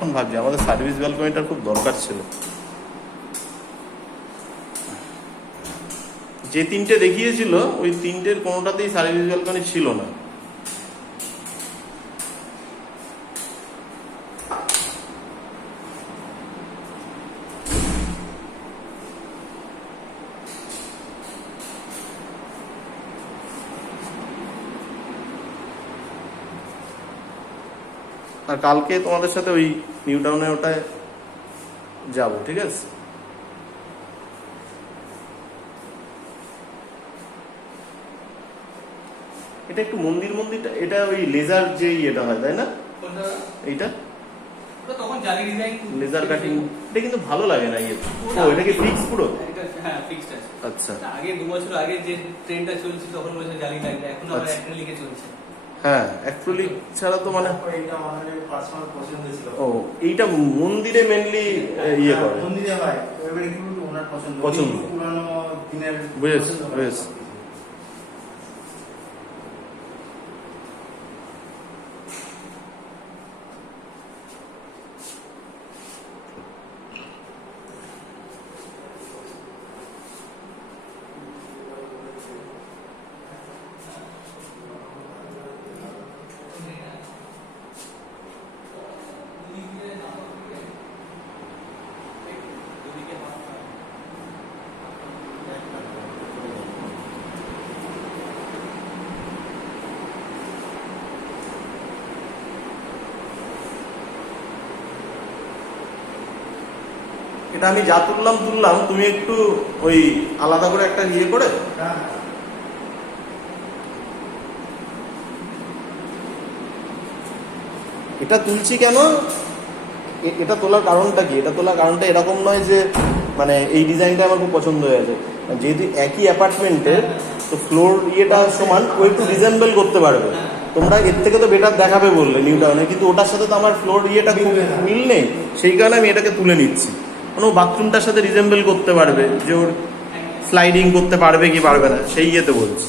অনেকক্ষণ ভাবছি আমাদের সার্ভিস ব্যালকনিটার খুব দরকার ছিল। যে তিনটে দেখিয়েছিল ওই তিনটের কোনোটাতেই সার্ভিস ব্যালকনি ছিল না। আর কালকে তোমাদের সাথে ওই নিউ টাউনে ওটায় যাবো, ঠিক আছে? এটা একটু মন্দির মন্দিরটা, এটা ওই লেজার যে ইয়েটা হয় তাই না? এইটা তখন জালি ডিজাইন লেজার কাটিং, এটা কিন্তু ভালো লাগে না ইয়ে। ও এটা কি ফিক্স পুরো? হ্যাঁ ফিক্সড আছে। আচ্ছা, আগে 2 বছর আগে যে ট্রেন্ডটা চলছিল তখন বলেছে জালি লাগবে, এখন আবার অ্যাক্রিলিকে চলছে। হ্যাঁ অ্যাক্রিলিক ছাড়া তো মানে এটা আমাদের পার্সোনাল পছন্দ ছিল। ও এইটা মন্দিরে মেনলি ইয়ে করে, মন্দিরে হয় এবারে একটু ওনার পছন্দ পুরানো দিনের বেশ বেশ। এটা আমি যা তুললাম, তুমি একটু ওই আলাদা করে একটা ইয়ে করে এটা তুলছি কেন, এটা তোলার কারণটা কি? এটা তোলার কারণটা এরকম নয় যে মানে এই ডিজাইনটা আমার খুব পছন্দ হয়েছে, যেহেতু একই অ্যাপার্টমেন্টের তো ফ্লোর ইয়েটা সমান, ও একটু রিজেম্বল করতে পারবে। তোমরা এর থেকে তো বেটার দেখাবে বললে নিউ টাউনে, কিন্তু ওটার সাথে তো আমার ফ্লোর ইয়েটা খুব মিল নেই, সেই কারণে আমি এটাকে তুলে নিচ্ছি। কোনো বাথরুমটার সাথে রিজেম্বল করতে পারবে, যে ওর স্লাইডিং করতে পারবে কি পারবে না সেই ইয়েতে বলছি।